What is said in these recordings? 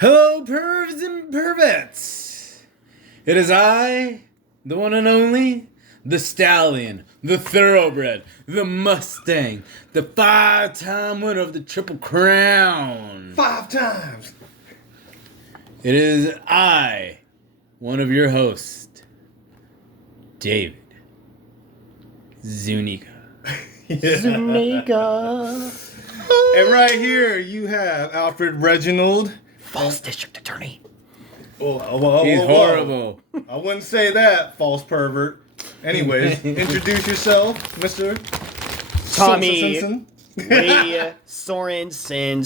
Hello, pervs and pervettes. It is I, the one and only, the stallion, the thoroughbred, the Mustang, the 5-time winner of the Triple Crown. 5 times. It is I, one of your hosts, David Zuniga. Zuniga. And right here you have Alfred Reginald. False district attorney. He's horrible. I wouldn't say that, false pervert. Anyways, introduce yourself, Mr. Tommy Simpson. Lee Soren, sin,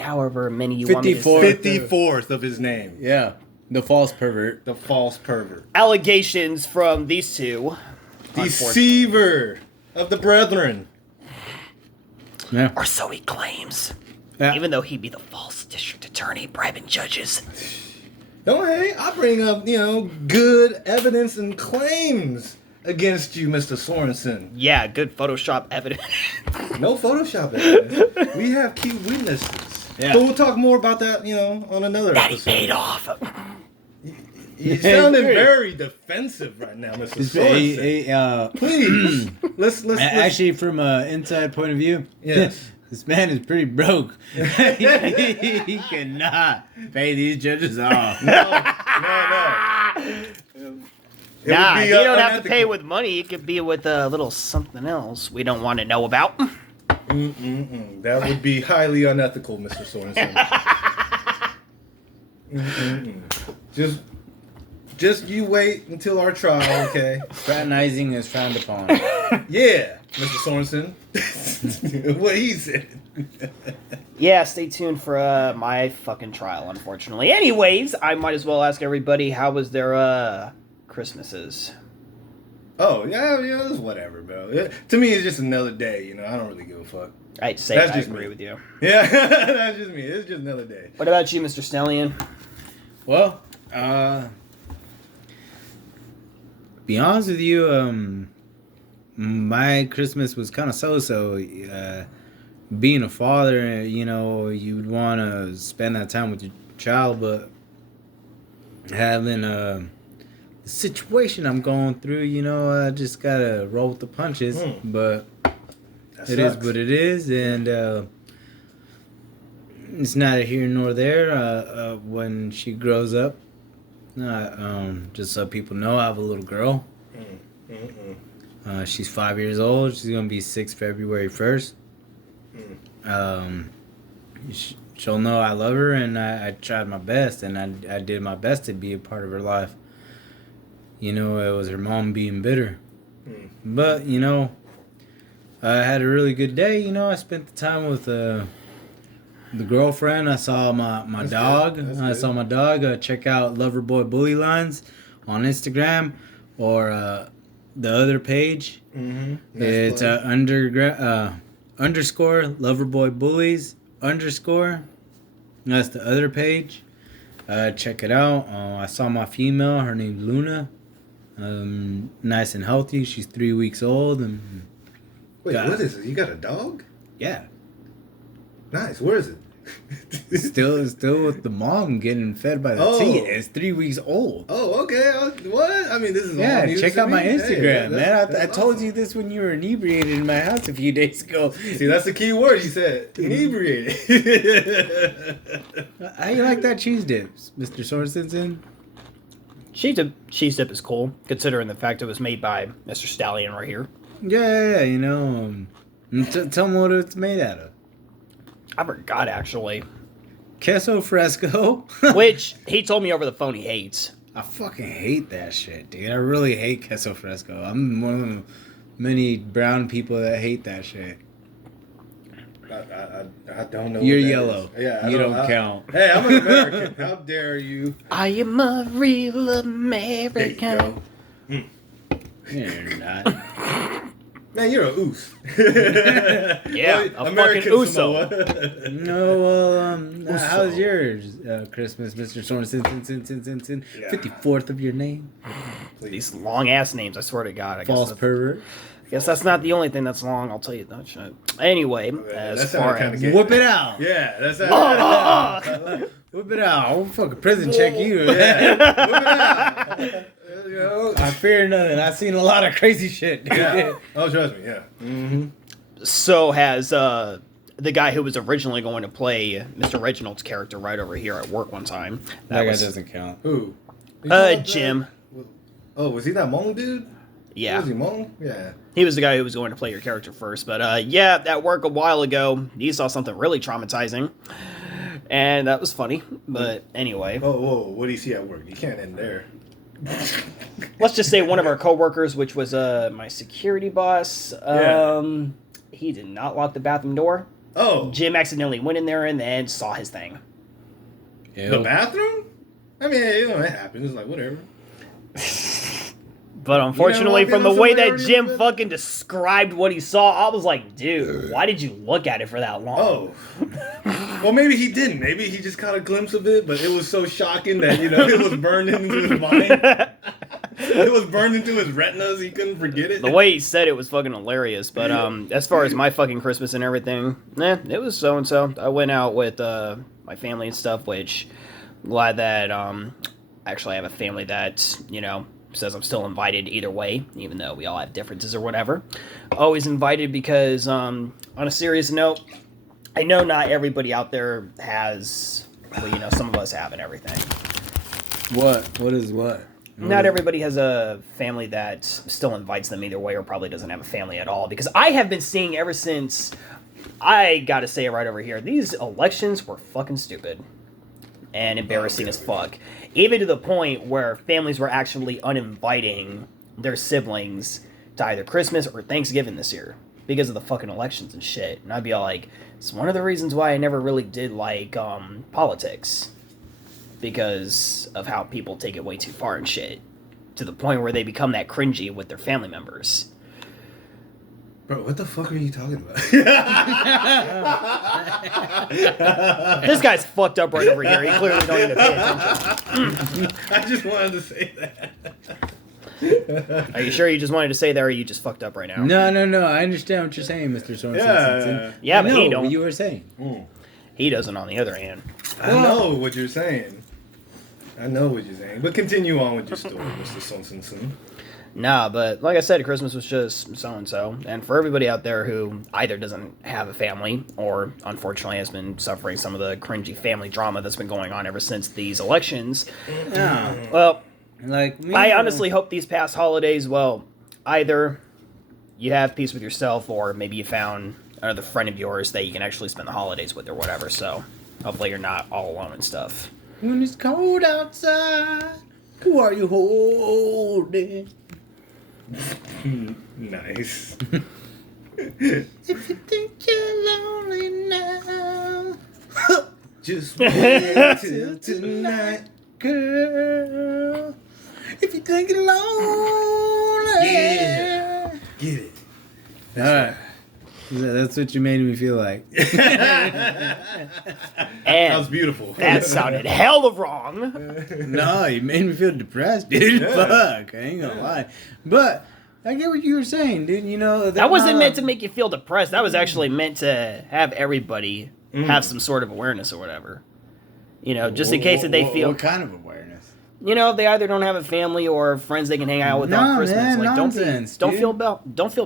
however many you want me to 54. say. 54th of his name. Yeah, the false pervert. The false pervert. Allegations from these two. Deceiver of the brethren. Yeah. Or so he claims. Yeah. Even though he be the false district attorney bribing judges. No, hey, I bring up, good evidence and claims against you, Mr. Sorensen. Yeah, good Photoshop evidence. No Photoshop evidence. We have key witnesses. Yeah. But we'll talk more about that, on another That he episode. paid off. You sounded very defensive right now, Mr. Sorensen. Please, let's Actually, from an inside point of view, Yes. this man is pretty broke. He cannot pay these judges off. No. It Nah, would be, you don't have to unethical. pay with money. It could be with a little something else we don't want to know about. That would be highly unethical, Mr. Sorensen. Just you wait until our trial, okay? Fraternizing is frowned upon. Yeah, Mr. Sorensen. What he said. Yeah, stay tuned for my fucking trial, unfortunately. Anyways, I might as well ask everybody, how was their Christmases? Oh, yeah, it's whatever, bro. To me, it's just another day, I don't really give a fuck. I'd say That's I just agree me. with you. Yeah, that's just me. It's just another day. What about you, Mr. Snellian? Well, be honest with you, my Christmas was kind of so-so. Being a father, you'd want to spend that time with your child, but having the situation I'm going through, I just gotta roll with the punches. But it is what it is, and it's neither here nor there. When she grows up, just so people know, I have a little girl. She's 5 years old. She's gonna be 6 February 1st. She'll know I love her, and I tried my best, and I did my best to be a part of her life. It was her mom being bitter. But, I had a really good day. I spent the time with the girlfriend. I saw my dog. I saw my dog. Check out Loverboy Bully Lines on Instagram or the other page. It's underscore Loverboy Bullies underscore. That's the other page. Check it out. I saw my female. Her name's Luna. Nice and healthy. She's 3 weeks old. And Wait, what is it? You got a dog? yeah, Nice. Where is it? still with the mom getting fed by the tea. It's 3 weeks old. Oh, okay. What? I mean, this is all news check to out my me. Hey, Instagram, man. that's I told awesome. you this when you were inebriated in my house a few days ago. See, that's the key word you said. Inebriated. How you like that cheese dips, Mr. Sorensen? Cheese dip is cool, considering the fact it was made by Mr. Stallion right here. Yeah, tell me what it's made out of. I forgot, actually. Queso fresco. Which, he told me over the phone he hates. I fucking hate that shit, dude. I really hate queso fresco. I'm one of the many brown people that hate that shit. I don't know. You're what that yellow. is. Yeah, You don't count. Hey, I'm an American. How dare you? I am a real American. There you go. You're not. Man, you're a oos. Yeah, a fucking Uso. No, well, how's yours, Christmas, Mr. Sorensen? 54th of your name. These long ass names, I swear to God. I False guess pervert. Guess that's not the only thing that's long. I'll tell you that shit. Anyway, as far as Whip it out. Yeah, that's Whip it out. I'll fucking prison check you. Yeah. Whip it out. You know? I fear nothing. I've seen a lot of crazy shit, dude. Yeah. Oh, trust me. Yeah. Mm-hmm. So has the guy who was originally going to play Mr. Reginald's character right over here at work one time. That guy doesn't count. Who? Jim. Oh, was he that Hmong dude? Yeah. Was he Hmong? Yeah. He was the guy who was going to play your character first. But yeah, at work a while ago, he saw something really traumatizing. And that was funny. But anyway. Oh, whoa. What do you see at work? You can't end there. Let's just say one of our coworkers, which was my security boss, he did not lock the bathroom door. Oh. Jim accidentally went in there and then saw his thing. Ew. The bathroom? I mean, you know, it happens. It's like, whatever. But unfortunately, from the way that somewhere Jim already? fucking described what he saw, I was like, dude, why did you look at it for that long? Oh. Well, maybe he didn't. Maybe he just caught a glimpse of it, but it was so shocking that, you know, it was burned into his mind. It was burned into his retinas. He couldn't forget it. The way he said it was fucking hilarious. But as far as my fucking Christmas and everything, it was so-and-so. I went out with my family and stuff, which I'm glad that actually I have a family that, you know, says I'm still invited either way, even though we all have differences or whatever. Always invited because, on a serious note, I know not everybody out there has, well, you know, some of us have and everything. What? What is what? Not everybody has a family that still invites them either way or probably doesn't have a family at all. Because I have been seeing ever since, I gotta say it right over here, these elections were fucking stupid. And embarrassing as fuck. Even to the point where families were actually uninviting their siblings to either Christmas or Thanksgiving this year. Because of the fucking elections and shit. And I'd be all like, it's one of the reasons why I never really did like politics. Because of how people take it way too far and shit. To the point where they become that cringy with their family members. Bro, what the fuck are you talking about? This guy's fucked up right over here. He clearly don't even pay attention. I just wanted to say that. Are you sure you just wanted to say that, or are you just fucked up right now? No. I understand what you're saying, Mr. Soren. Yeah, but he I know don't. what you were saying. He doesn't, on the other hand. I know what you're saying. But continue on with your story, Mr. Sonson. Nah, but like I said, Christmas was just so-and-so. And for everybody out there who either doesn't have a family or, unfortunately, has been suffering some of the cringy family drama that's been going on ever since these elections. Yeah. Well, Like me, I honestly hope these past holidays, well, either you have peace with yourself or maybe you found another friend of yours that you can actually spend the holidays with or whatever. So hopefully you're not all alone and stuff. When it's cold outside, who are you holding? Nice. If you think you're lonely now, Just wait till tonight. girl. If you think you're lonely, Yeah. Get it. All right. That's what you made me feel like. That was beautiful. That sounded hell of wrong. No, you made me feel depressed, dude. Yeah. Fuck, I ain't gonna lie. But I get what you were saying, dude. You know That wasn't meant to make you feel depressed. That was actually meant to have everybody have some sort of awareness or whatever. You know, just in case that they feel... What kind of awareness? You know, if they either don't have a family or friends they can hang out with on No, Christmas. man, Like, nonsense, don't dude. feel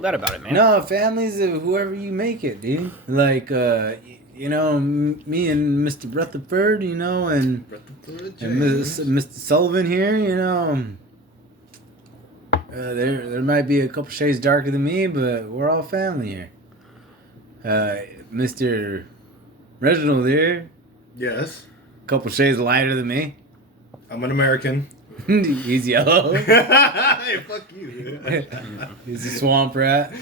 bad about it, man. No, families of whoever you make it, dude. Like, you know, me and Mr. Rutherford, you know, and Mr. Sullivan here, you know. There might be a couple shades darker than me, but we're all family here. Mr. Reginald here, Yes. a couple shades lighter than me. I'm an American. He's yellow. Hey, fuck you. He's a swamp rat.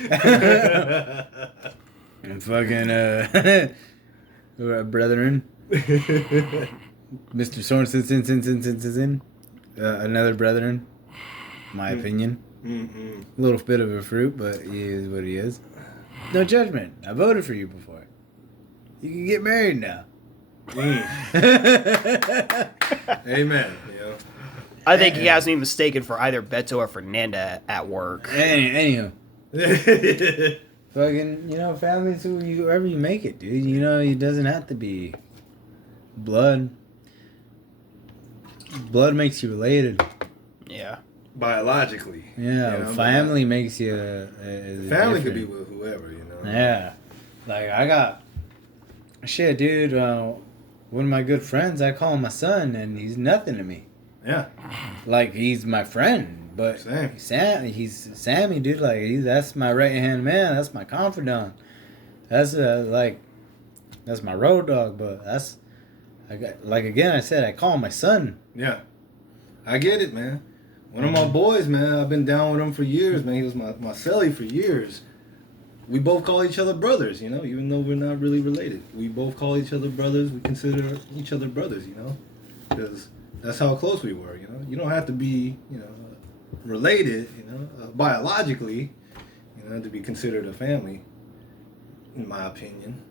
And fucking, brethren. Mr. Sorensen, another brethren. My opinion. A little bit of a fruit, but he is what he is. No judgment. I voted for you before. You can get married now. Amen. You know. I think he has me mistaken for either Beto or Fernanda at work. Anywho. Fucking, family's whoever you make it, dude. It doesn't have to be blood. Blood makes you related. Yeah. Biologically. Yeah, family makes you. Family could be with whoever, Yeah. Like, I got. Shit, dude. One of my good friends, I call him my son, and he's nothing to me. Yeah. Like, he's my friend, but he's Sammy, dude. Like, that's my right hand man. That's my confidant. That's that's my road dog. But I said, I call him my son. Yeah, I get it, man. One of my boys, man. I've been down with him for years, man. He was my celly for years. We both call each other brothers, even though we're not really related. We both call each other brothers. We consider each other brothers, because that's how close we were, You don't have to be, related, biologically, to be considered a family, in my opinion.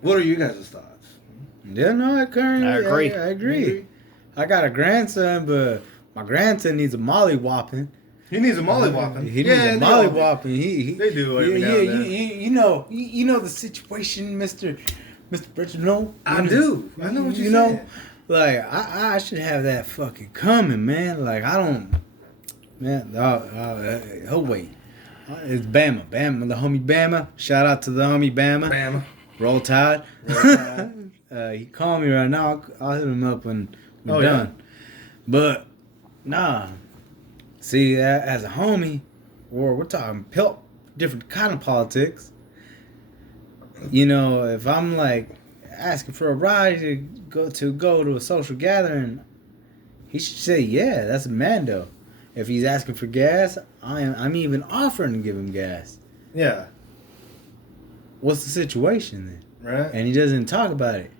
What are you guys' thoughts? Yeah, no, I agree. I agree. You I got a grandson, but my grandson needs a mollywhopping. He needs a mollywhopping. He needs a mollywhopping. They do every now and then. You know the situation, Mr. Reginald. I do. I know what you're saying. Like, I should have that fucking coming, man. Like, I don't, man. Oh wait, it's Bama, the homie Bama. Shout out to the homie Bama. Roll Tide. He called me right now. I'll hit him up when we're done. Yeah. But nah. See, as a homie, we're talking different kind of politics. If I'm like asking for a ride to go to a social gathering, he should say, yeah, that's a Mando. If he's asking for gas, I'm even offering to give him gas. Yeah. What's the situation then? Right. And he doesn't talk about it.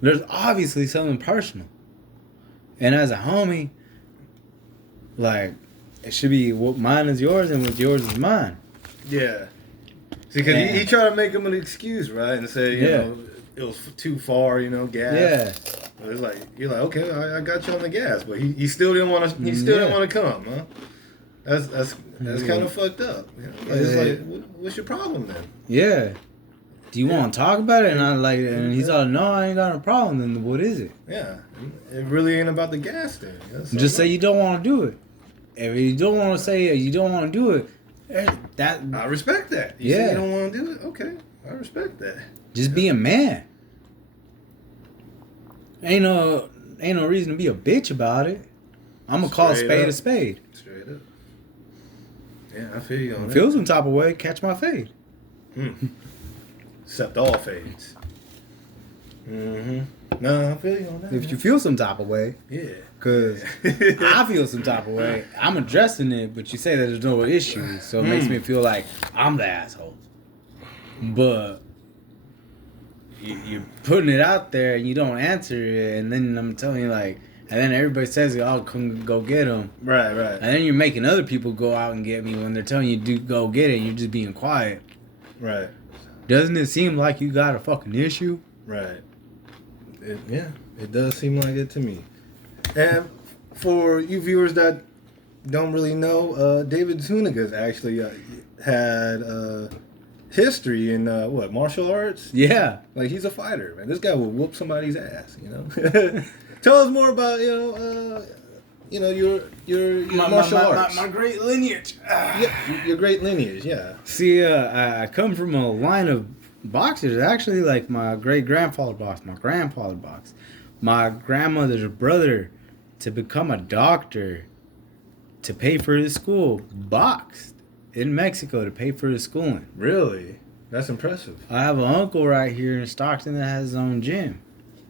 There's obviously something personal. And as a homie, like, it should be what mine is yours and what yours is mine. Yeah. See, because he tried to make him an excuse, right? And say, you know, it was too far, gas. Yeah. But it's like, you're like, okay, I got you on the gas. But he still didn't want to, didn't want to come, huh? That's kind of fucked up. It's like, what's your problem then? Yeah. Do you want to talk about it? And he's like, no, I ain't got a problem. Then what is it? Yeah. It really ain't about the gas thing. Just say you don't want to do it. If you don't want to say you don't want to do it, that I respect that. You say you don't want to do it? Okay. I respect that. Just be a man. Ain't no reason to be a bitch about it. I'm going to call a spade a spade. Straight up. Yeah, I feel you on that. Feel some type of way, catch my fade. Except all fades. Mm-hmm. No, I feel you on that. If you feel some type of way. Yeah. Because I feel some type of way. I'm addressing it, but you say that there's no issue. So it makes me feel like I'm the asshole. But you're putting it out there and you don't answer it. And then I'm telling you, like, and then everybody says, "Oh, come go get him." Right. And then you're making other people go out and get me when they're telling you to go get it. And you're just being quiet. Right. Doesn't it seem like you got a fucking issue? Right. It does seem like it to me. And for you viewers that don't really know, David Zuniga's actually had history in martial arts. Yeah. Like, he's a fighter, man. This guy will whoop somebody's ass. Tell us more about your martial arts. My great lineage. Yeah, your great lineage. Yeah. See, I come from a line of boxers. Actually, like my great grandfather boxed, my grandfather boxed, my grandmother's brother, to become a doctor, to pay for his school, boxed in Mexico to pay for his schooling. Really? That's impressive. I have an uncle right here in Stockton that has his own gym.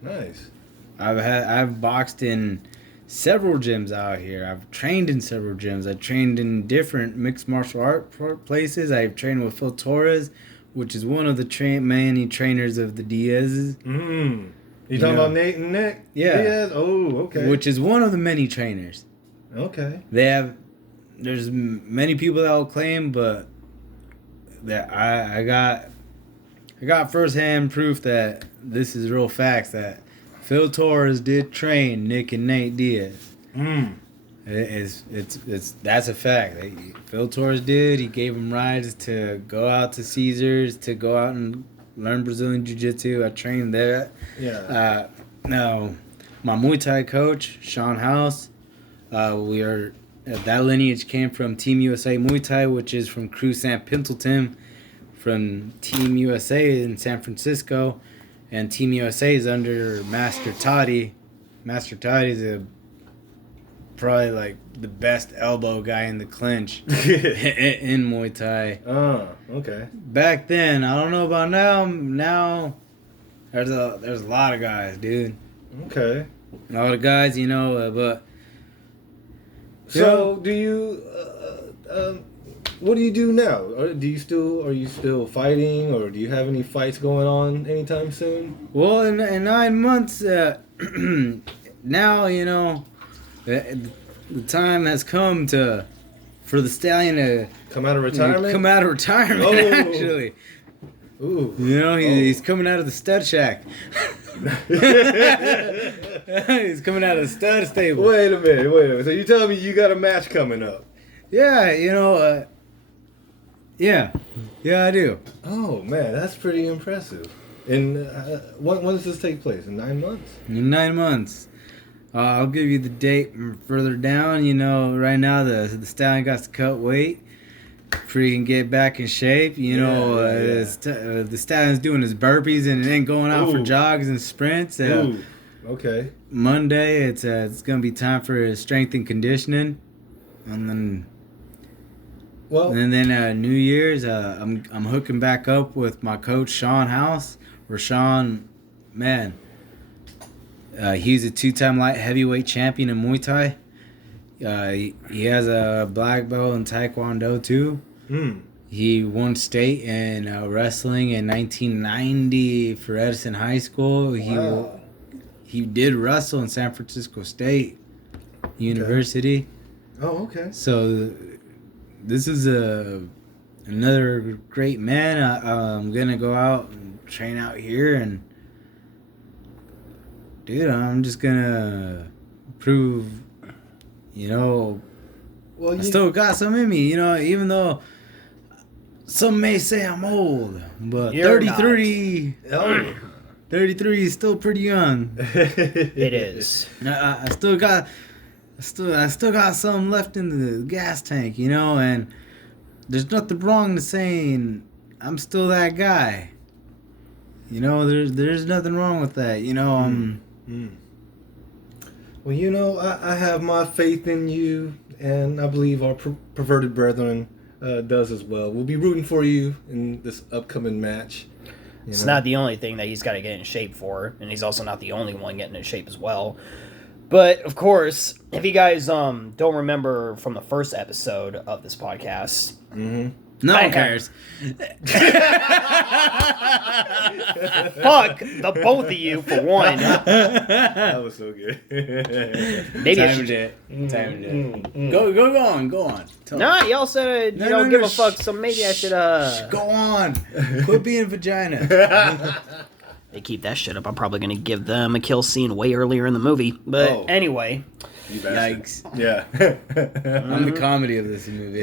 Nice. I've boxed in several gyms out here. I've trained in several gyms. I've trained in different mixed martial art places. I've trained with Phil Torres, which is one of the many trainers of the Diaz's. You talking about Nate and Nick? Yeah. Diaz? Oh, okay. Which is one of the many trainers. Okay. There's many people that will claim, but that I got firsthand proof that this is real facts, that Phil Torres did train Nick and Nate Diaz. And That's a fact. Phil Torres did. He gave him rides to go out to Caesars, to go out and learn Brazilian Jiu-Jitsu. I trained there. Yeah. Now, my Muay Thai coach, Sean House, we are that lineage came from Team USA Muay Thai, which is from Crew Sam Pimpleton, from Team USA in San Francisco, and Team USA is under Master Toddy. Master Toddy is probably like the best elbow guy in the clinch in Muay Thai. Oh, okay. Back then, I don't know about now. Now, there's a lot of guys, dude. Okay. A lot of guys, but. So, do you? What do you do now? Are you still fighting, or do you have any fights going on anytime soon? Well, in 9 months, now the time has come for the stallion to come out of retirement. Oh. Actually, ooh, he's coming out of the stud shack. He's coming out of the stud stable. Wait a minute. So you telling me you got a match coming up? Yeah, yeah, I do. Oh man, that's pretty impressive. And when does this take place? In 9 months? In 9 months. I'll give you the date further down. Right now the stallion got to cut weight, freaking get back in shape. The stallion's doing his burpees and then going out for jogs and sprints. Okay. Monday, it's gonna be time for his strength and conditioning, and then. Well, And then New Year's, I'm hooking back up with my coach Sean House. Where Sean, man, he's a 2-time light heavyweight champion in Muay Thai. He has a black belt in Taekwondo too. He won state in wrestling in 1990 for Edison High School. He did wrestle in San Francisco State University. Oh, okay. So. This is another great man. I'm gonna go out and train out here, and dude, I'm just gonna prove, Well, I still got some in me. Even though some may say I'm old, but You're 33. Oh. 33 is still pretty young. It is. I still got some left in the gas tank, and there's nothing wrong to saying I'm still that guy. There's nothing wrong with that. Well, I have my faith in you, and I believe our perverted brethren does as well. We'll be rooting for you in this upcoming match. It's not the only thing that he's got to get in shape for, and he's also not the only one getting in shape as well. But, of course, if you guys don't remember from the first episode of this podcast... Mm-hmm. No one cares. Fuck the both of you, for one. That was so good. Maybe Timed it. Go on. Nah, y'all said you don't give a fuck, so maybe I should, Go on. Quit being vagina. They keep that shit up, I'm probably going to give them a kill scene way earlier in the movie. But anyway. Yikes. Yeah. I'm the comedy of this movie.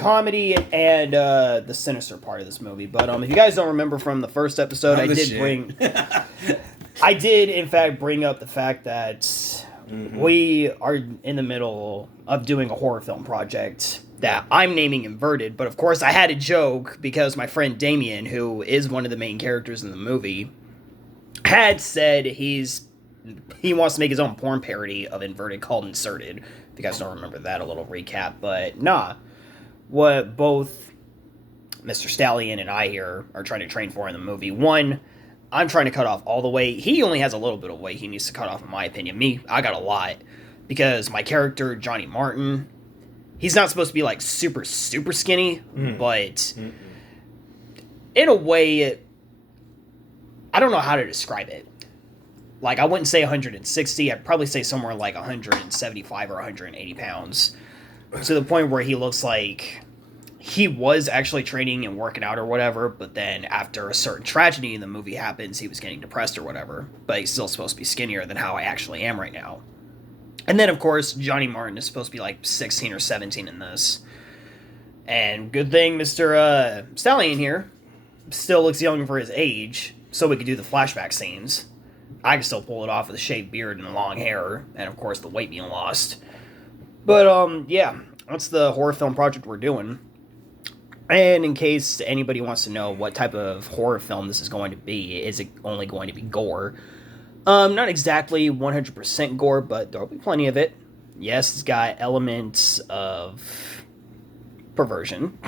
Comedy and the sinister part of this movie. But if you guys don't remember from the first episode, I did in fact bring up the fact that we are in the middle of doing a horror film project that I'm naming Inverted, but of course I had a joke because my friend Damien, who is one of the main characters in the movie, had said he wants to make his own porn parody of Inverted called Inserted. If you guys don't remember that, a little recap. But what both Mr. Stallion and I here are trying to train for in the movie. One, I'm trying to cut off all the weight. He only has a little bit of weight he needs to cut off, in my opinion. Me, I got a lot. Because my character, Johnny Martin, he's not supposed to be like super, super skinny, but in a way, I don't know how to describe it. Like, I wouldn't say 160. I'd probably say somewhere like 175 or 180 pounds. To the point where he looks like he was actually training and working out or whatever, but then after a certain tragedy in the movie happens, he was getting depressed or whatever. But he's still supposed to be skinnier than how I actually am right now. And then, of course, Johnny Martin is supposed to be like 16 or 17 in this. And good thing Mr. Stallion here still looks young for his age, so we could do the flashback scenes. I can still pull it off with a shaved beard and long hair, and of course the weight being lost. But, yeah, that's the horror film project we're doing. And in case anybody wants to know what type of horror film this is going to be, is it only going to be gore? Not exactly 100% gore, but there'll be plenty of it. Yes, it's got elements of perversion.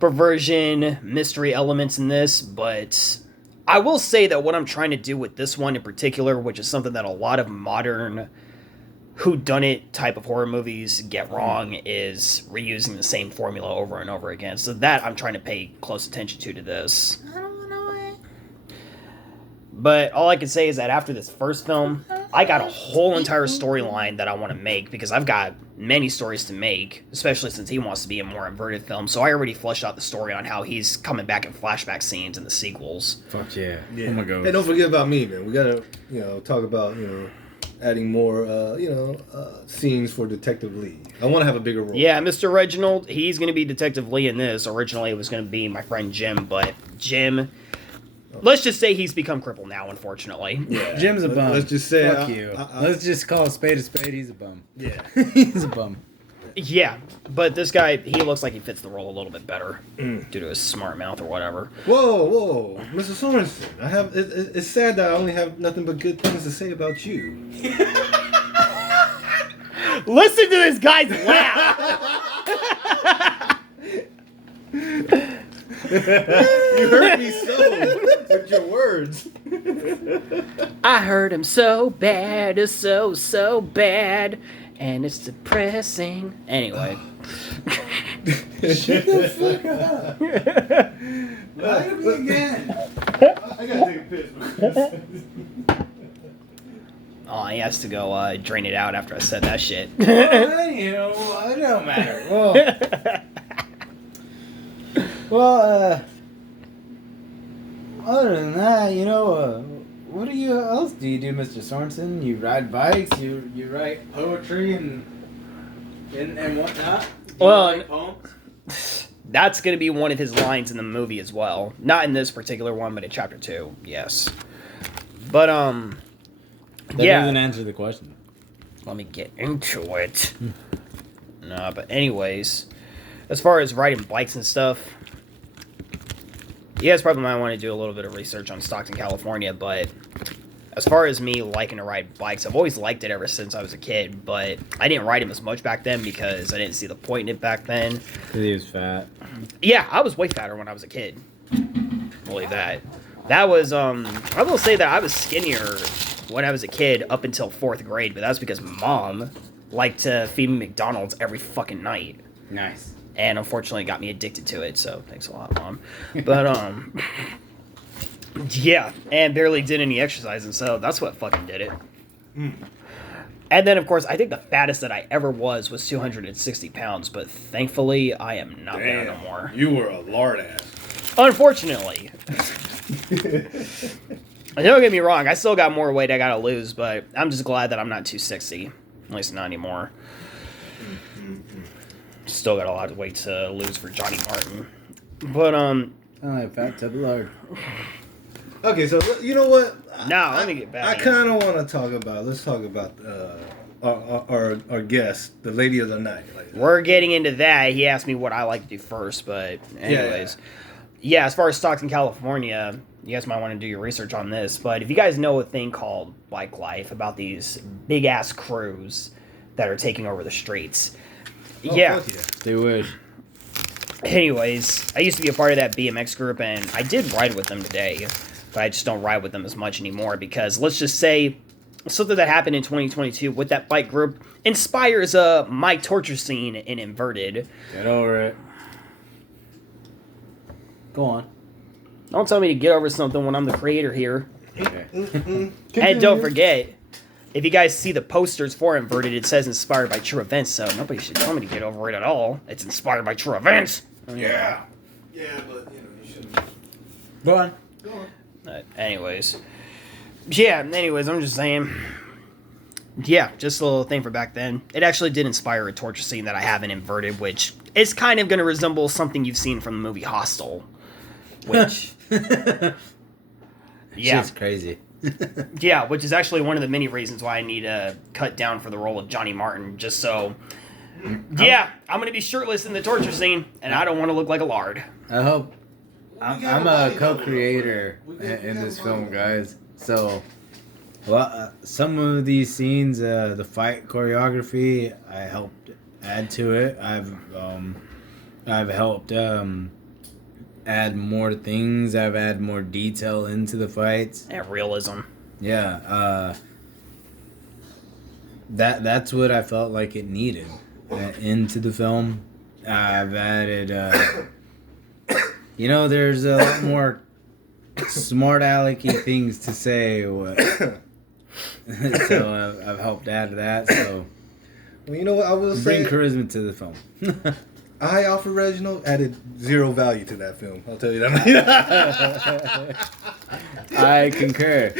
Perversion, mystery elements in this, but I will say that what I'm trying to do with this one in particular, which is something that a lot of modern whodunit type of horror movies get wrong, is reusing the same formula over and over again. So that I'm trying to pay close attention to this. I don't know it. But all I can say is that after this first film, I got a whole entire storyline that I want to make, because I've got many stories to make, especially since he wants to be a more inverted film. So I already fleshed out the story on how he's coming back in flashback scenes in the sequels. Fuck yeah. Yeah. Oh my god. Hey, don't forget about me, man. We gotta, talk about, adding more, scenes for Detective Lee. I want to have a bigger role. Yeah, Mr. Reginald, he's going to be Detective Lee in this. Originally, it was going to be my friend Jim, but Jim, let's just say he's become crippled now, unfortunately. Yeah. Jim's a bum. Let's just say, fuck you. Let's just call a spade a spade. He's a bum. Yeah. He's a bum. Yeah, but this guy, he looks like he fits the role a little bit better due to his smart mouth or whatever. Whoa, Mr. Sorensen. It's sad that I only have nothing but good things to say about you. Listen to this guy's laugh! You hurt me so with your words. I hurt him so bad, so bad, and it's depressing. Anyway. Shut the fuck up. Lie to me again. I gotta take a piss. Oh, he has to go drain it out after I said that shit. Well, it don't matter. Well, other than that, what else do you do, Mr. Sorensen? You ride bikes, you write poetry and whatnot? Well, that's going to be one of his lines in the movie as well. Not in this particular one, but in chapter 2, yes. But, That yeah. doesn't answer the question. Let me get into it. No, but anyways, as far as riding bikes and stuff, you guys probably might want to do a little bit of research on Stockton, California, but as far as me liking to ride bikes, I've always liked it ever since I was a kid, but I didn't ride them as much back then because I didn't see the point in it back then. Because he was fat. Yeah, I was way fatter when I was a kid. Believe that. That was, I will say that I was skinnier when I was a kid up until 4th grade, but that was because Mom liked to feed me McDonald's every fucking night. Nice. And unfortunately got me addicted to it, so thanks a lot, Mom. But, yeah, and barely did any exercising, so that's what fucking did it. And then, of course, I think the fattest that I ever was 260 pounds, but thankfully, I am not there no more. You were a lard ass. Unfortunately. Don't get me wrong, I still got more weight I gotta lose, but I'm just glad that I'm not 260. At least not anymore. Still got a lot of weight to lose for Johnny Martin. But, I like fat tub of lard. Okay, so you know what? let me get back. I kind of want to talk about. Let's talk about our guest, the lady of the night. We're getting into that. He asked me what I like to do first, but anyways. Yeah, as far as Stockton, California, you guys might want to do your research on this, but if you guys know a thing called Bike Life, about these big-ass crews that are taking over the streets. Yeah. They would. Anyways, I used to be a part of that BMX group, and I did ride with them today, but I just don't ride with them as much anymore because, let's just say, something that happened in 2022 with that bike group inspires my torture scene in Inverted. Get over it. Go on. Don't tell me to get over something when I'm the creator here. Okay. And don't forget, if you guys see the posters for Inverted, it says inspired by true events, so nobody should tell me to get over it at all. It's inspired by true events. Yeah. Yeah, but you shouldn't. Go on. Go on. Anyways, I'm just saying. Yeah, just a little thing for back then. It actually did inspire a torture scene that I have in Inverted, which is kind of going to resemble something you've seen from the movie Hostel. Which... yeah. Shit's crazy. Yeah, which is actually one of the many reasons why I need to cut down for the role of Johnny Martin, just so... Yeah, I'm going to be shirtless in the torture scene, and I don't want to look like a lard. I hope... I'm a co-creator in this film, guys. So, some of these scenes, the fight choreography, I helped add to it. I've helped add more things. I've added more detail into the fights. And realism. Yeah. That's what I felt like it needed into the film. I've added. There's a lot more smart alecky things to say. So I've helped add that. So, well, you know what I will say? Bring charisma to the film. I, Alfred Reginald, added zero value to that film. I'll tell you that. I concur.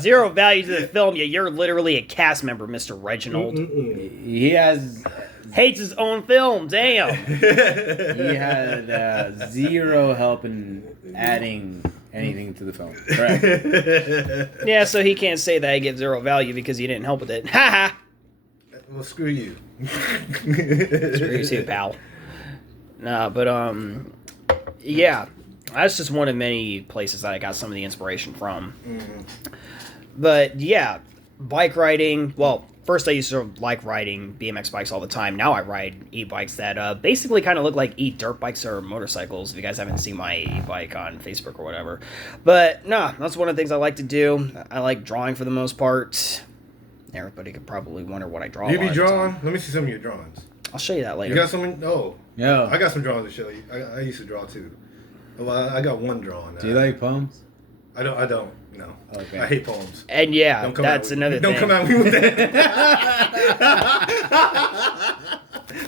Zero value to the film, yet you're literally a cast member, Mr. Reginald. He has... Hates his own film, damn. He had zero help in adding anything to the film. Correct. Yeah, so he can't say that he gives zero value because he didn't help with it. Ha ha! Well, screw you. Screw you too, pal. Nah, but, yeah. That's just one of many places that I got some of the inspiration from. Mm-hmm. But, yeah, bike riding, well... First, I used to like riding BMX bikes all the time. Now I ride e-bikes that basically kind of look like e-dirt bikes or motorcycles. If you guys haven't seen my e-bike on Facebook or whatever. But, no, that's one of the things I like to do. I like drawing for the most part. Everybody could probably wonder what I draw. You be drawing? Let me see some of your drawings. I'll show you that later. You got some? Oh. Yeah. I got some drawings to show you. I used to draw too. Well, I got one drawing. Do you like poems? I don't. No. Okay. I hate poems. And yeah, that's another thing. Don't come at me with that.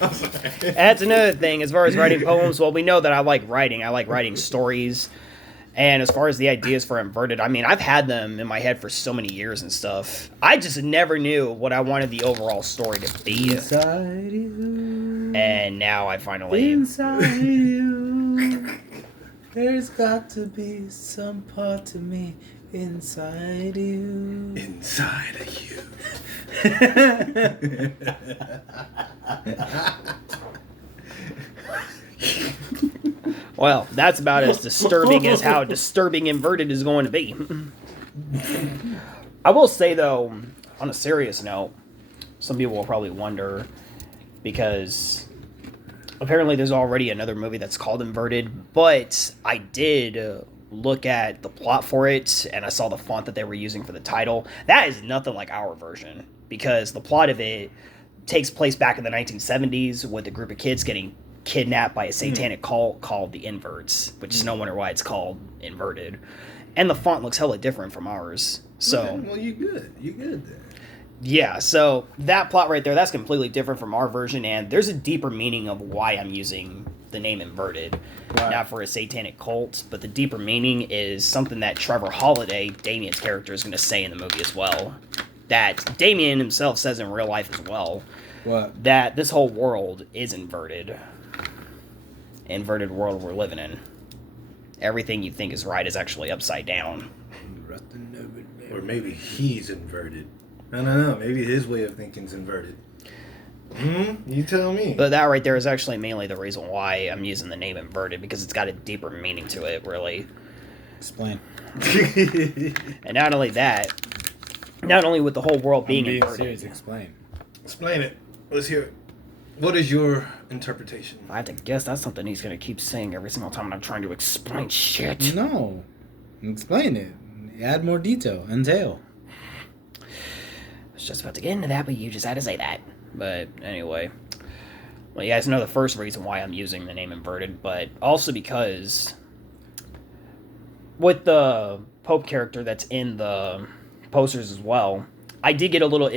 I'm sorry. That's another thing. As far as writing poems, well, we know that I like writing. I like writing stories. And as far as the ideas for Inverted, I mean, I've had them in my head for so many years and stuff. I just never knew what I wanted the overall story to be. Inside you. And now I finally... Inside you. There's got to be some part of me inside you. Inside of you. Well, that's about as disturbing as how disturbing Inverted is going to be. I will say, though, on a serious note, some people will probably wonder, because apparently there's already another movie that's called Inverted, but I did look at the plot for it, and I saw the font that they were using for the title. That is nothing like our version, because the plot of it takes place back in the 1970s with a group of kids getting kidnapped by a satanic cult called the Inverts, which is no wonder why it's called Inverted. And the font looks hella different from ours. So, well, you good then. Yeah, so that plot right there, that's completely different from our version, and there's a deeper meaning of why I'm using the name Inverted. Right. Not for a satanic cult, but the deeper meaning is something that Trevor Holiday, Damien's character, is going to say in the movie as well. That Damien himself says in real life as well. What? That this whole world is inverted. Inverted world we're living in. Everything you think is right is actually upside down. Or maybe he's inverted. I don't know. Maybe his way of thinking's inverted. You tell me. But that right there is actually mainly the reason why I'm using the name Inverted, because it's got a deeper meaning to it, really. Explain. And not only that, not only with the whole world being inverted. Serious, explain. Explain it. Let's hear it. What is your interpretation? I have to guess that's something he's going to keep saying every single time I'm trying to explain shit. No. Explain it. Add more detail. Entail. I was just about to get into that, but you just had to say that. But anyway. Well, you guys know the first reason why I'm using the name Inverted, but also because with the Pope character that's in the posters as well, I did get a little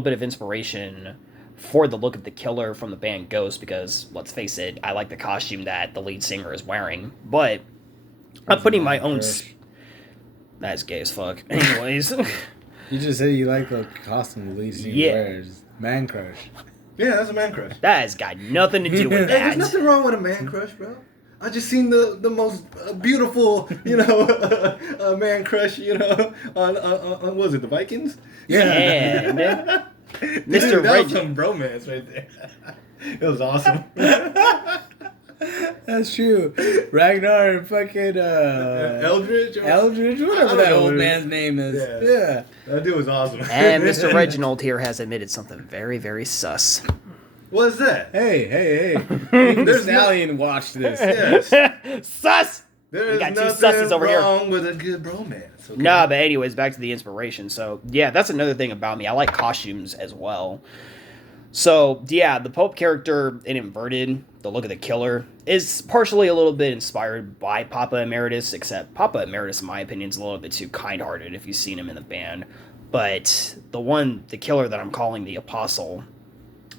bit of inspiration for the look of the killer from the band Ghost, because, let's face it, I like the costume that the lead singer is wearing, but I'm putting my own... That's gay as fuck. Anyways, You just said you like the costume the lead singer wears. Man crush. Yeah, that's a man crush. That has got nothing to do with Hey, that. there's nothing wrong with a man crush, bro. I just seen the most beautiful, man crush, on what was it, the Vikings? Yeah, man. Mr. That was Reginald. some bromance right there. It was awesome. That's true. Ragnar and fucking Eldridge, whatever that old man's name is. Yeah. That dude was awesome. And Mr. Reginald here has admitted something very, very sus. What is that? Hey. Even the stallion watched this. Yes. Sus! There We is got two nothing susses over here. wrong with a good bromance. Okay? Nah, but anyways, back to the inspiration. So, yeah, that's another thing about me. I like costumes as well. So, yeah, the Pope character in Inverted, the look of the killer, is partially a little bit inspired by Papa Emeritus, except Papa Emeritus, in my opinion, is a little bit too kind-hearted if you've seen him in the band. But the killer that I'm calling the Apostle,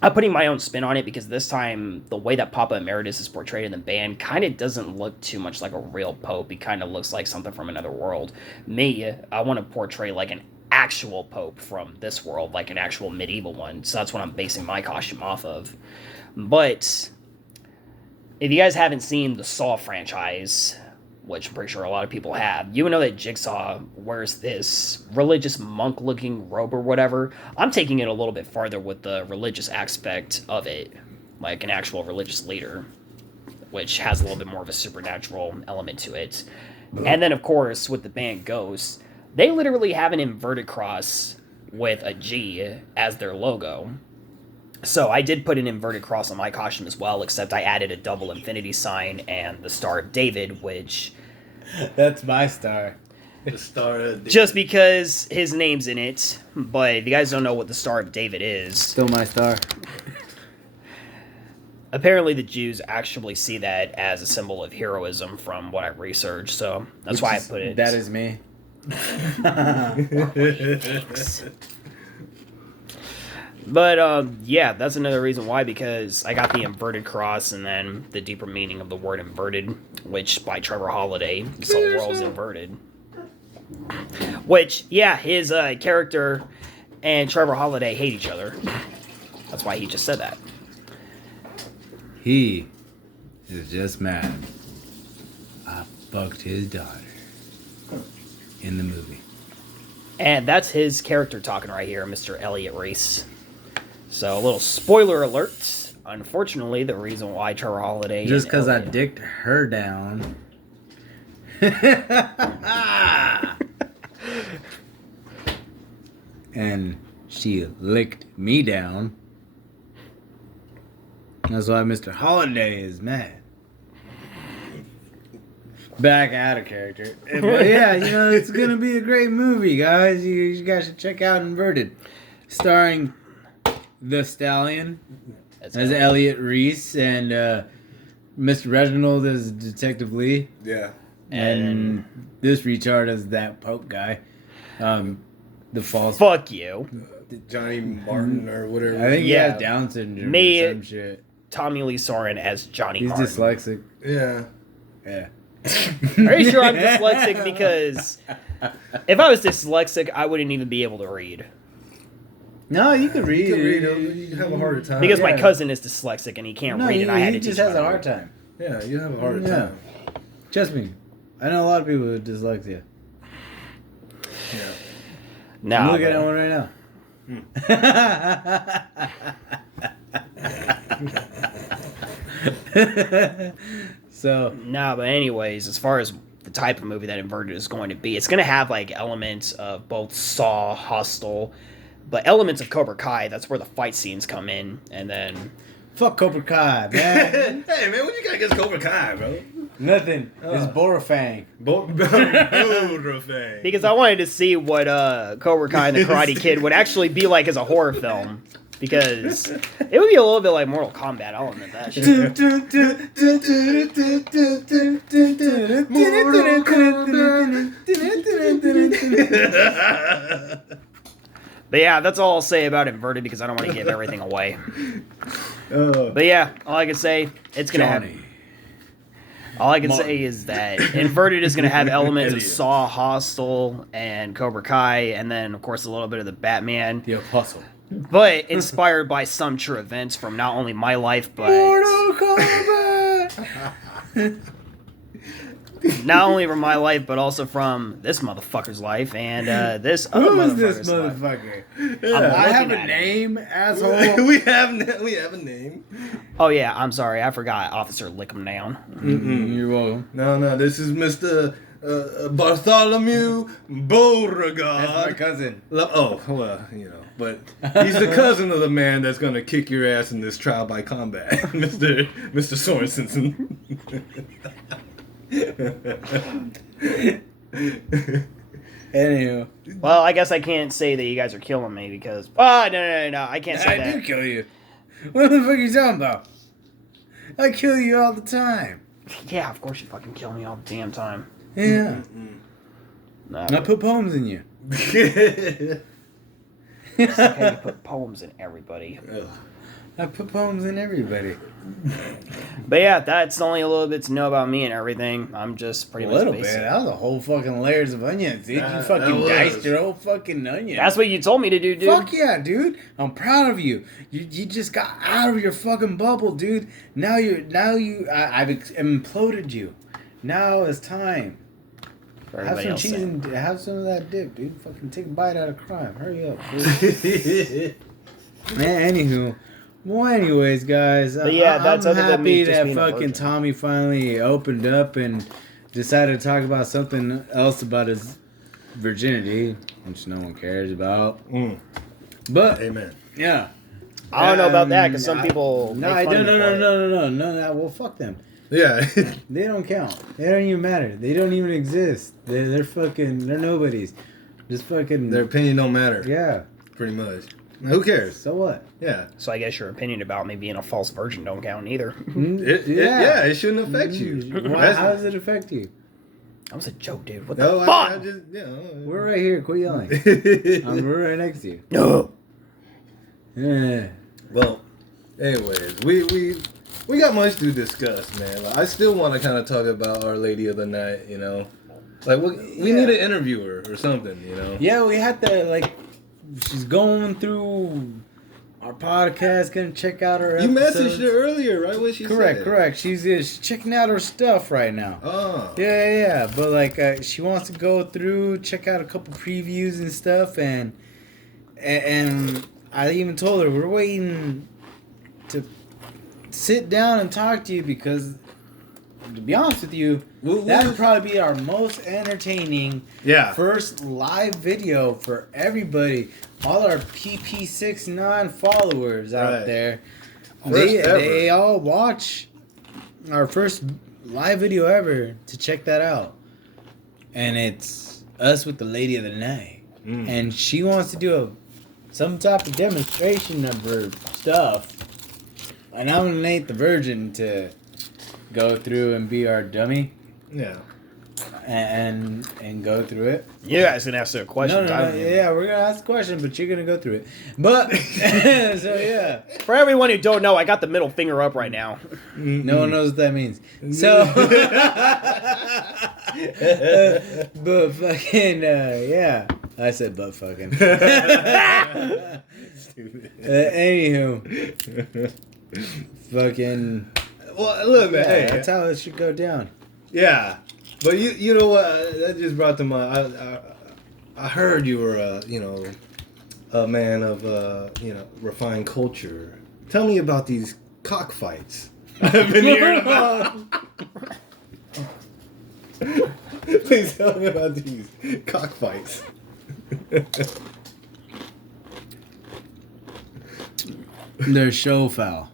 I'm putting my own spin on it because this time, the way that Papa Emeritus is portrayed in the band kind of doesn't look too much like a real Pope. He kind of looks like something from another world. Me, I want to portray like an actual Pope from this world, like an actual medieval one. So that's what I'm basing my costume off of. But if you guys haven't seen the Saw franchise, which I'm pretty sure a lot of people have, you would know that Jigsaw wears this religious monk-looking robe or whatever. I'm taking it a little bit farther with the religious aspect of it, like an actual religious leader, which has a little bit more of a supernatural element to it. And then, of course, with the band Ghost, they literally have an inverted cross with a G as their logo. So I did put an inverted cross on my costume as well, except I added a double infinity sign and the Star of David, which... That's my star. The Star of David. Just because his name's in it, but if you guys don't know what the Star of David is... Still my star. Apparently the Jews actually see that as a symbol of heroism from what I researched, so that's why I put it... That is me. But, yeah, that's another reason why, because I got the inverted cross and then the deeper meaning of the word inverted, which by Trevor Holiday, this whole world's inverted. Which, yeah, his character and Trevor Holiday hate each other. That's why he just said that. He is just mad. I fucked his daughter in the movie. And that's his character talking right here, Mr. Elliott Reese. So, a little spoiler alert. Unfortunately, the reason why Trevor Holiday... Just because I dicked her down. And she licked me down. That's why Mr. Holiday is mad. Back out of character. But yeah, it's going to be a great movie, guys. You guys should check out Inverted. Starring the Stallion as Elliott Reese and Mr. Reginald as Detective Lee. Yeah. And this retard as that Pope guy. The false... Fuck you. Johnny Martin or whatever. I think he has Down syndrome or some shit. Tommy Lee Soren as Johnny He's Martin. dyslexic. Yeah. Yeah. Are you sure I'm dyslexic? Because if I was dyslexic, I wouldn't even be able to read. No, you could read. You have a harder time. Because my cousin is dyslexic and he can't read, and I had to he teach just him has how a to hard read. time. Yeah, you have a harder time. Trust me. I know a lot of people with dyslexia. Yeah. Nah, Look at that one right now. So nah, but anyways, as far as the type of movie that Inverted is going to be, it's going to have like elements of both Saw, Hostel, but elements of Cobra Kai. That's where the fight scenes come in, and then fuck Cobra Kai, man. Hey man, what you got against Cobra Kai, bro? Nothing. It's Borafang. Borafang. because I wanted to see what Cobra Kai and the Karate Kid would actually be like as a horror film. Because it would be a little bit like Mortal Kombat, I'll admit that shit. But yeah, that's all I'll say about Inverted because I don't want to give everything away. But yeah, all I can say, it's gonna happen. All I can say is that Inverted is going to have elements of Saw, Hostel, and Cobra Kai, and then, of course, a little bit of the Batman. The Apostle. But inspired by some true events from not only my life, but... Mortal Kombat! Not only from my life, but also from this motherfucker's life and this other Who is motherfucker's this life. motherfucker? Yeah. I have looking a at name, asshole. we have a name. Oh, yeah, I'm sorry. I forgot Officer Lickum Down. You're welcome. No, this is Mr. Bartholomew Beauregard. That's my cousin. Oh, well, but he's the cousin of the man that's gonna kick your ass in this trial by combat, Mr. Sorensen. Anywho. Well, I guess I can't say that you guys are killing me because... Oh, no. I can't say I that. do kill you. What the fuck are you talking about? I kill you all the time. Yeah, of course you fucking kill me all the damn time. Yeah. Nah, I put poems in you. it's like how you put poems in everybody. I put poems in everybody. But yeah, that's only a little bit to know about me and everything. I'm just pretty A much little basic. bit. That was a whole fucking layers of onions, dude. You That fucking was. diced your whole fucking onion. That's what you told me to do, dude. Fuck yeah, dude. I'm proud of you. You just got out of your fucking bubble, dude. I've imploded you. Now it's time. For Have everybody some else cheese saying. and have some of that dip, dude. Fucking take a bite out of crime. Hurry up, dude. Man, anywho. Well, anyways, guys. But yeah, that's I'm other than me happy just that being a fucking virgin. Tommy finally opened up and decided to talk about something else about his virginity, which no one cares about. But Amen. yeah. I don't know about that because some people. No, make fun of me for it. no. Well, fuck them. Yeah. They don't count. They don't even matter. They don't even exist. They're fucking. They're nobodies. Just fucking. Their opinion don't matter. Yeah. Pretty much. Now, who cares? So what? Yeah. So I guess your opinion about me being a false virgin don't count either. It shouldn't affect you. Why, how does it affect you? That was a joke, dude. What No, the fuck? I just, We're right here. Quit yelling. We're right next to you. No. Yeah. Well, anyways, we got much to discuss, man. Like, I still want to kind of talk about Our Lady of the Night, Like, we need an interviewer or something, Yeah, we had to, she's going through our podcast, gonna check out her You episodes. messaged her earlier, right? What she said? Correct. She's checking out her stuff right now. Oh. Yeah. But, she wants to go through, check out a couple previews and stuff, and I even told her we're waiting to sit down and talk to you because, to be honest with you, that would probably be our most entertaining first live video for everybody. All our PP69 followers out there. They all watch our first live video ever to check that out. And it's us with the Lady of the Night. And she wants to do some type of demonstration of her stuff. And I'm gonna Nate the Virgin to go through and be our dummy. Yeah. And go through it. You guys can ask her a question. No. Yeah, we're gonna ask a question, but you're gonna go through it. But so yeah. For everyone who don't know, I got the middle finger up right now. No one knows what that means. So, but fucking yeah, I said but fucking. Anywho, fucking. Well, look, man. Yeah, Hey, that's how it should go down. yeah. But you know what? That just brought to mind. I heard you were a man of refined culture. Tell me about these cockfights. I've been hearing about. Please tell me about these cockfights. They're show foul.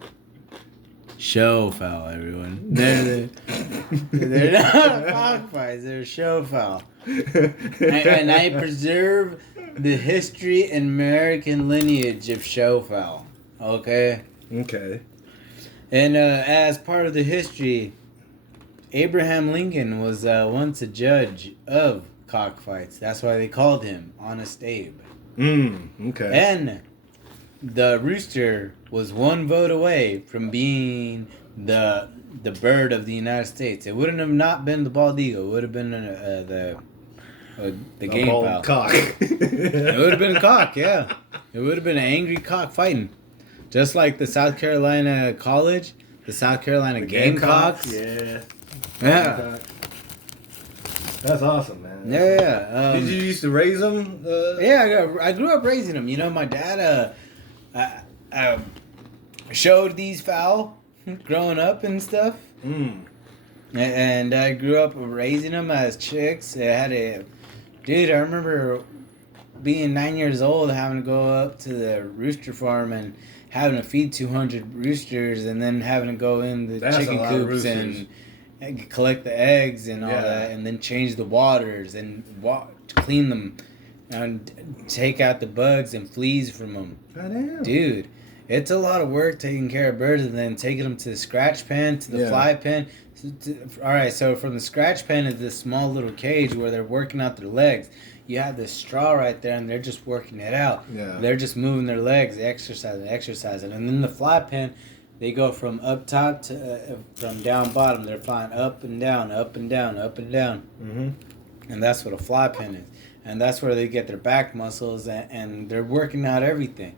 Show foul, everyone. They're not cockfights. They're show foul. And I preserve the history and American lineage of show foul. Okay? Okay. And as part of the history, Abraham Lincoln was once a judge of cockfights. That's why they called him Honest Abe. Okay. And the rooster was one vote away from being the the bird of the United States. It wouldn't have not been the bald eagle. It would have been the game fowl. Cock. It would have been a cock, yeah. It would have been an angry cock fighting. Just like the South Carolina College, the South Carolina Gamecocks. Yeah. Yeah. That's awesome, man. Yeah. Did you used to raise them? Yeah, I grew up raising them. You know, my dad showed these fowl growing up and stuff. And I grew up raising them as chicks. Dude, I remember being 9 years old, having to go up to the rooster farm and having to feed 200 roosters, and then having to go in the chicken coops and collect the eggs and all that, and then change the waters and clean them and take out the bugs and fleas from them. Goddamn. Dude, it's a lot of work taking care of birds and then taking them to the scratch pen, to the fly pen. Alright, so from the scratch pen is this small little cage where they're working out their legs. You have this straw right there and they're just working it out. Yeah. They're just moving their legs, exercising. And then the fly pen, they go from up top to from down bottom. They're flying up and down, up and down, up and down. Mm-hmm. And that's what a fly pen is. And that's where they get their back muscles and they're working out everything.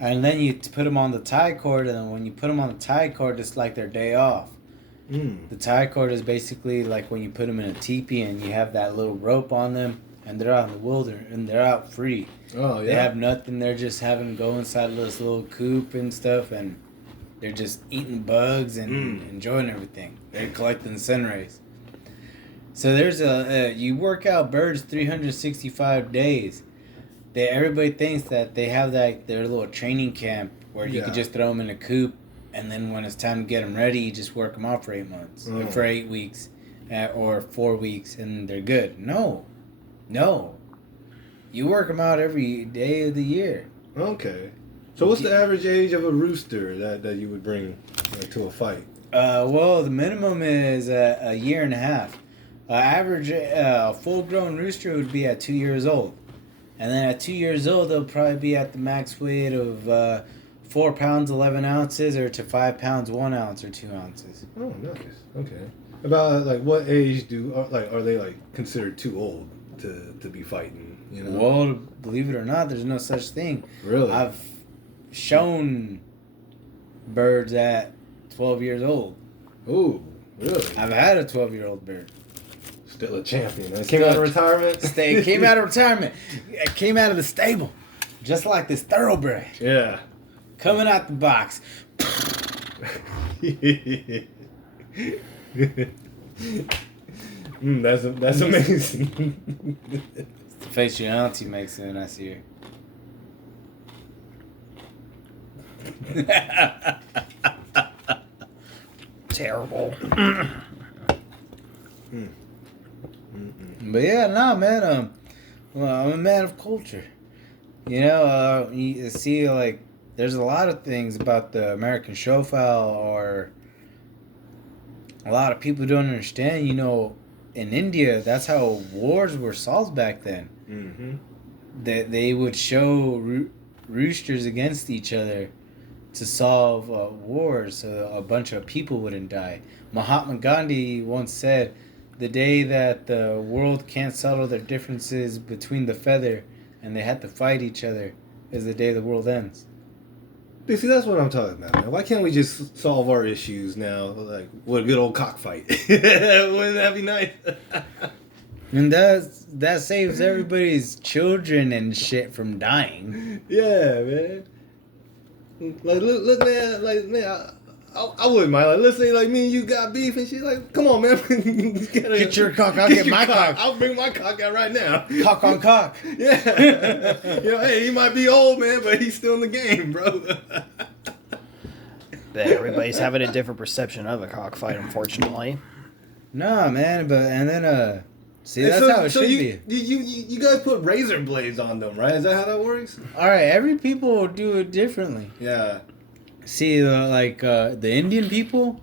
And then you put them on the tie cord, and then when you put them on the tie cord, it's like their day off. The tie cord is basically like when you put them in a teepee and you have that little rope on them, and they're out in the wilderness and they're out free. Oh yeah. They have nothing. They're just having to go inside this little coop and stuff, and they're just eating bugs and enjoying everything. They're collecting sun rays. So there's you work out birds 365 days. Everybody thinks that they have their little training camp where you could just throw them in a coop, and then when it's time to get them ready, you just work them out for 8 months, for 8 weeks, or 4 weeks, and they're good. No. You work them out every day of the year. Okay. So what's the average age of a rooster that you would bring to a fight? Well, the minimum is a year and a half. Average full-grown rooster would be at 2 years old. And then at 2 years old, they'll probably be at the max weight of 4 pounds, 11 ounces, or to 5 pounds, 1 ounce, or 2 ounces. Oh, nice. Okay. About, what age are they, considered too old to be fighting, you know? Well, believe it or not, there's no such thing. Really? I've shown birds at 12 years old. Ooh, really? I've had a 12-year-old bird. Still a champion. It came out of retirement? It came out of retirement. It came out of the stable. Just like this thoroughbred. Yeah. Coming out the box. That's amazing. It's the face your auntie makes when I see her. Terrible. But yeah, man. I'm a man of culture. You know, you see, there's a lot of things about the American show fowl, or a lot of people don't understand. You know, in India, that's how wars were solved back then. Mm-hmm. They would show roosters against each other to solve wars, so a bunch of people wouldn't die. Mahatma Gandhi once said, the day that the world can't settle their differences between the feather and they have to fight each other is the day the world ends. See, that's what I'm talking about, man. Why can't we just solve our issues now, with a good old cockfight? Wouldn't that be nice? And that saves everybody's children and shit from dying. Yeah, man. Look, man, I wouldn't mind. Let's say, me and you got beef and shit. Come on, man. Get your cock, I'll get my cock. I'll bring my cock out right now. Cock on cock. Yeah. Hey, he might be old, man, but he's still in the game, bro. But everybody's having a different perception of a cockfight, unfortunately. Nah, man, see, that's how it should be. You guys put razor blades on them, right? Is that how that works? All right, every people will do it differently. Yeah. See, the Indian people,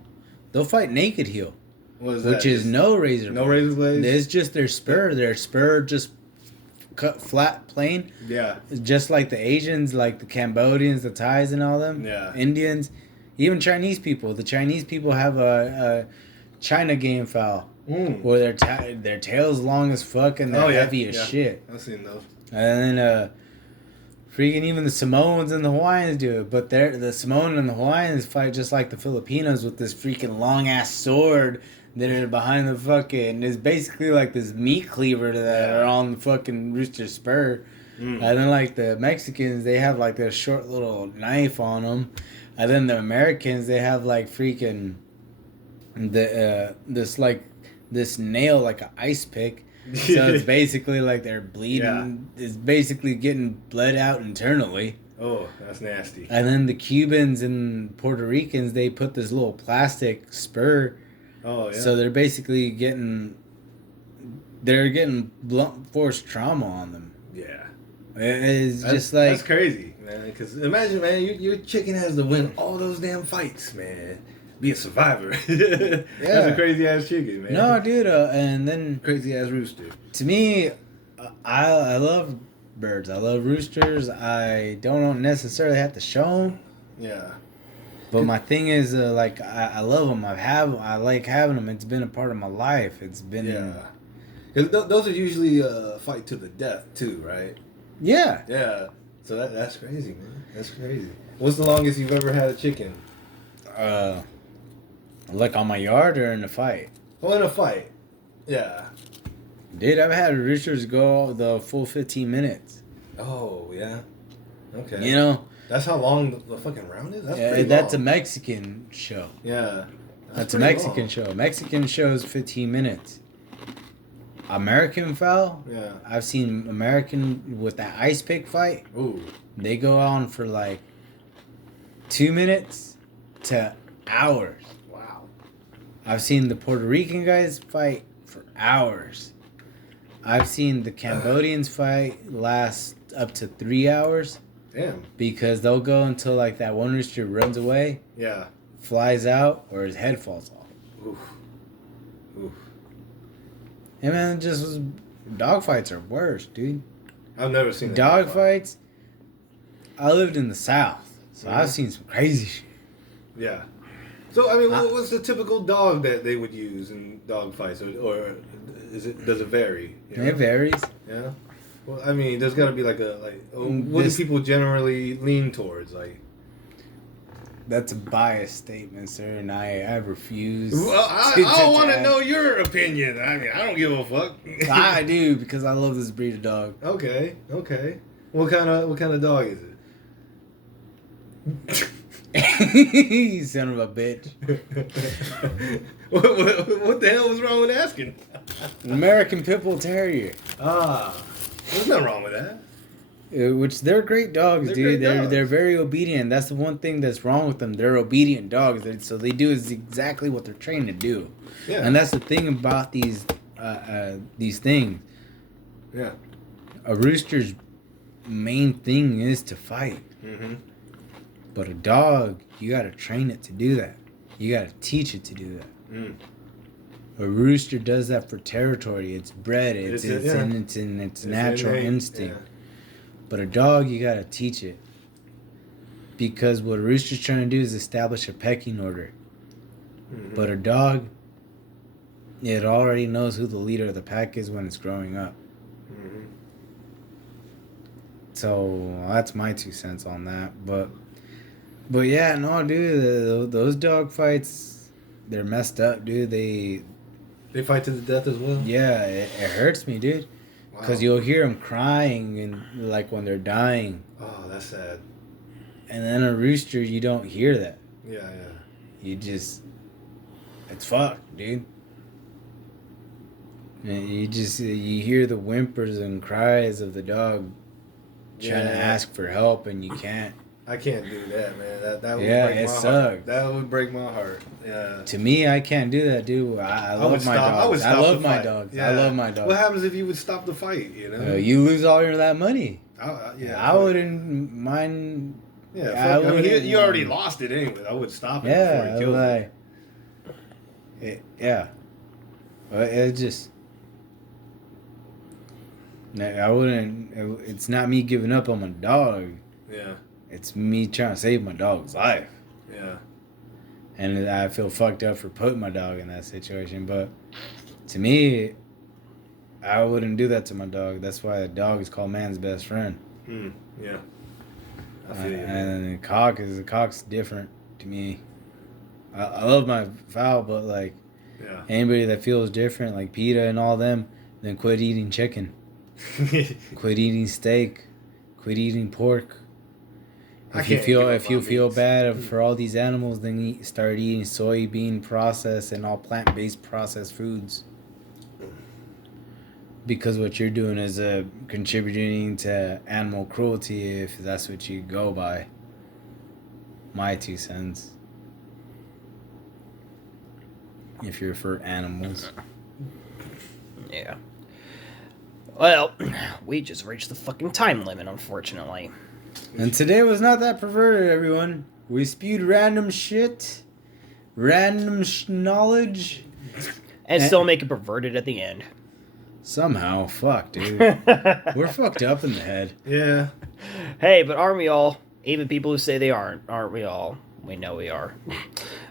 they'll fight naked heel, which is no razor blades. No razor blades? It's just their spur. Their spur just cut flat, plain. Yeah. Just like the Asians, like the Cambodians, the Thais and all them. Yeah. Indians, Even Chinese people. The Chinese people have a China game foul where their tail's long as fuck and they're heavy as shit. I've seen those. And then freaking even the Samoans and the Hawaiians do it, but the Samoan and the Hawaiians fight just like the Filipinos with this freaking long ass sword that are behind the fucking. It's basically like this meat cleaver that are on the fucking rooster spur. And then like the Mexicans, they have like this short little knife on them. And then the Americans, they have like freaking this nail like an ice pick. So it's basically like they're bleeding. Yeah. It's basically getting bled out internally. Oh, that's nasty. And then the Cubans and Puerto Ricans, they put this little plastic spur. Oh, yeah. So they're basically getting blunt force trauma on them. Yeah. That's crazy, man. Because imagine, man, your chicken has to win all those damn fights, man. Be a survivor. That's a crazy ass chicken, man. No, dude, and then crazy ass rooster. To me, I love birds. I love roosters. I don't necessarily have to show them. Yeah. But my thing is, like, I love them. I like having them. It's been a part of my life. It's been. Yeah. Those are usually fight to the death too, right? Yeah. Yeah. So that's crazy, man. That's crazy. What's the longest you've ever had a chicken? Like on my yard or in a fight? Oh, in a fight. Yeah. Dude, I've had roosters go the full 15 minutes. Oh, yeah. Okay. You know? That's how long the fucking round is? That's a Mexican show. Yeah. That's a Mexican show. Mexican shows 15 minutes. American foul? Yeah. I've seen American with that ice pick fight. Ooh. They go on for like 2 minutes to hours. Wow. I've seen the Puerto Rican guys fight for hours. I've seen the Cambodians fight last up to 3 hours. Damn. Because they'll go until like that one rooster runs away. Yeah. Flies out or his head falls off. Oof. Oof. And man, dog fights are worse, dude. I've never seen dog fights. I lived in the South, so I've seen some crazy shit. Yeah. So I mean, what's the typical dog that they would use in dog fights, or does it vary? You know? It varies. Yeah. Well, I mean, there's got to be what do people generally lean towards, like? That's a biased statement, sir, and I refuse. Well, I want to know your opinion. I mean, I don't give a fuck. I do because I love this breed of dog. Okay. What kind of dog is it? You son of a bitch. What the hell was wrong with asking? An American Pit Bull Terrier. There's nothing wrong with that. Which they're great dogs, dude. They're very obedient. That's the one thing that's wrong with them. They're obedient dogs. So they do is exactly what they're trained to do. Yeah. And that's the thing about these things. Yeah. A rooster's main thing is to fight. Mm-hmm. But a dog, you gotta train it to do that. You gotta teach it to do that. Mm. A rooster does that for territory. It's bred. It's in its natural instinct. Yeah. But a dog, you gotta teach it. Because what a rooster's trying to do is establish a pecking order. Mm-hmm. But a dog, it already knows who the leader of the pack is when it's growing up. Mm-hmm. So that's my 2 cents on that. But yeah, no, dude, those dog fights, they're messed up, dude. They fight to the death as well? Yeah, it hurts me, dude. Because you'll hear them crying and like when they're dying. Oh, that's sad. And then a rooster, you don't hear that. Yeah. You just, it's fucked, dude. And you hear the whimpers and cries of the dog trying to ask for help and you can't. I can't do that, man. That would break my sucks. heart. That would break my heart. Yeah. To me, I can't do that, dude. I love my dogs. I love my dogs. Yeah. I love my dogs. What happens if you would stop the fight? You know, you lose all that money. I wouldn't mind. Yeah, I mean, you already lost it anyway. I would stop it before you killed it. Yeah. It just. I wouldn't. It's not me giving up on my dog. Yeah. It's me trying to save my dog's life. Yeah. And I feel fucked up for putting my dog in that situation. But to me, I wouldn't do that to my dog. That's why a dog is called man's best friend. Yeah. I feel you. And a cock's different to me. I love my fowl, but like anybody that feels different, like PETA and all them, then quit eating chicken. Quit eating steak. Quit eating pork. If you feel bad for all these animals, then start eating soybean processed and all plant-based processed foods. Because what you're doing is contributing to animal cruelty, if that's what you go by. My 2 cents. If you're for animals. Yeah. Well, we just reached the fucking time limit, unfortunately. And today was not that perverted, everyone. We spewed random shit, random knowledge, And still make it perverted at the end. Somehow, fuck, dude. We're fucked up in the head. Yeah. Hey, but aren't we all? Even people who say they aren't we all? We know we are.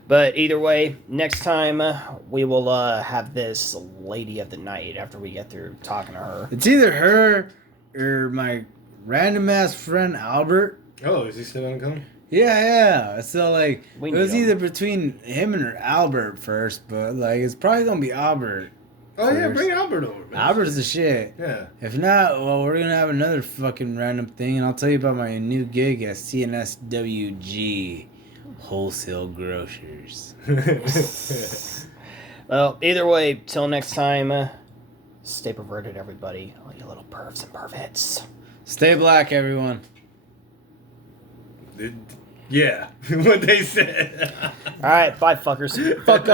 But either way, next time we will have this lady of the night after we get through talking to her. It's either her or my random ass friend Albert. Oh, is he still gonna come? Yeah. So like, We it was need him. either between him and her Albert first, but like, it's probably gonna be Albert. Oh yeah, first. bring Albert over, man. Albert's the shit. Yeah. If not, well, we're gonna have another fucking random thing, and I'll tell you about my new gig at CNSWG Wholesale Grocers. Well, either way, till next time, stay perverted, everybody. All you little pervs and pervets. Stay black, everyone. Yeah, what they said. All right, bye, fuckers. Fuck